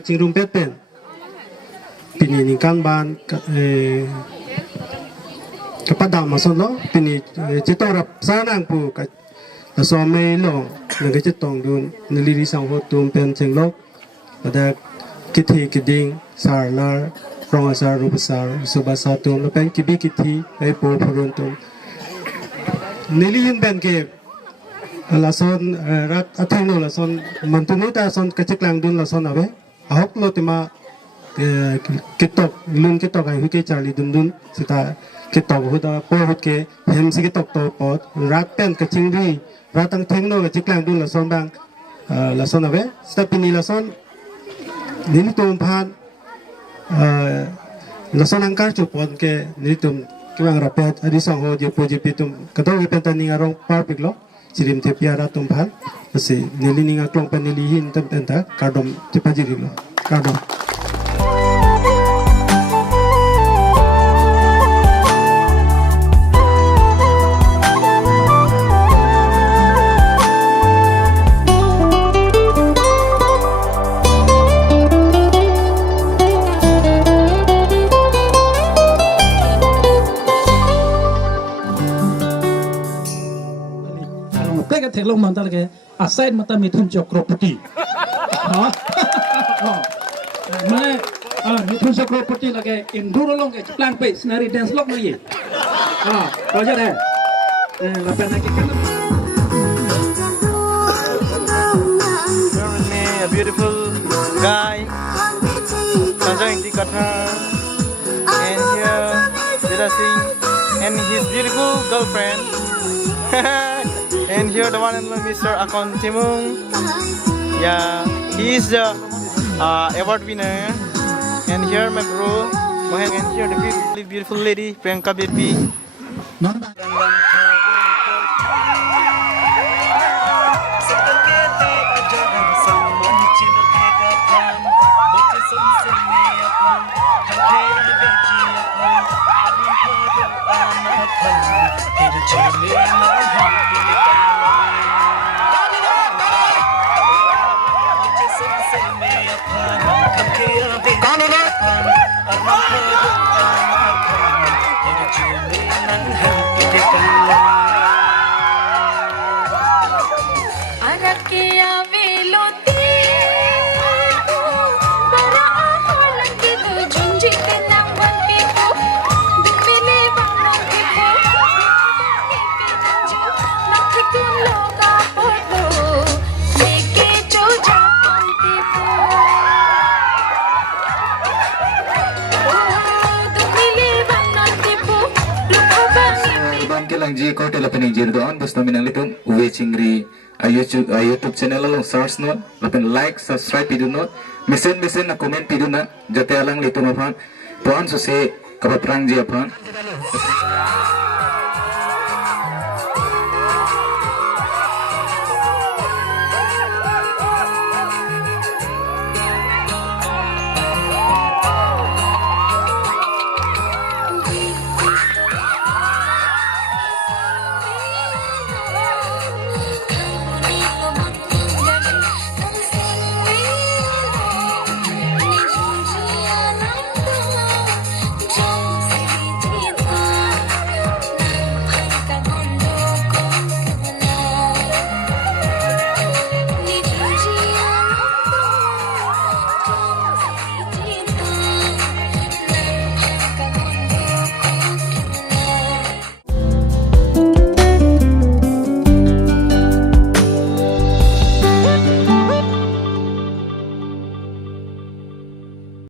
กจิงรุมเป็นปีนี้การบ้านกับประดามาสนล้อปีนี้จะต้องรับสารนังปูกับสอนไม่ลงนั่นก็จะต้องดูในลิริสังหดตูมเป็นเชิงลกแต่กิธีกิดิงสารลาร์รองสารรูปสารสุบาสาตูมแล้วเป็นกิบิกิธีไอปูพรุนตูมในลิยินเป็นเก็บลาซอนรัฐอัฐิโนลาซอนมันตุนิตาซอนกระจิกลังดุนลาซอนเอาไว้อาหกโลติมากิตกลุนกิตกไอหุกจารีดุนสิตากิตกหุดาปอหุดเกเห็มสิกิตกโตปอดรัฐเป็นกระจิงดีรัฐตั้งเทงโนกระจิกลังดุนลาซอนบางลาซอนเอาไว้สตาปินีลาซอนนิลิตุมพานลาซอนอังการจุปอนเกนิลิตุมkibang rapat adi sang ho je poje pitum kado ipenta ninga rong parpik lo sirim te piara tumpal se nili ninga klong panili hin tam tenta kadom tipajiri lo kadomเทคโลมันตะเลยอาศัยมันตะมีทุนจกรปติฮะมันมีทุนจกรปติละแกอินดูรลงแกพลางไปสนารีแดนซ์ล็อกมายี่พอจะได้แล้วเป็นอะไรกันA beautiful guy enjoying the guitar and here let us sing and his beautiful girlfriend and here the one and only Mr. Akon Timung. Yeah, he is the award winner. And here my bro Mohan, and here the beautiful lady Priyanka baby. Ji kau teleponing jir doan bos nominang litum uwe cingri YouTube channel along search not lapen like subscribe pidu not mesen na comment pidu na jate alang litum apan tuan sose kapatrang ji apan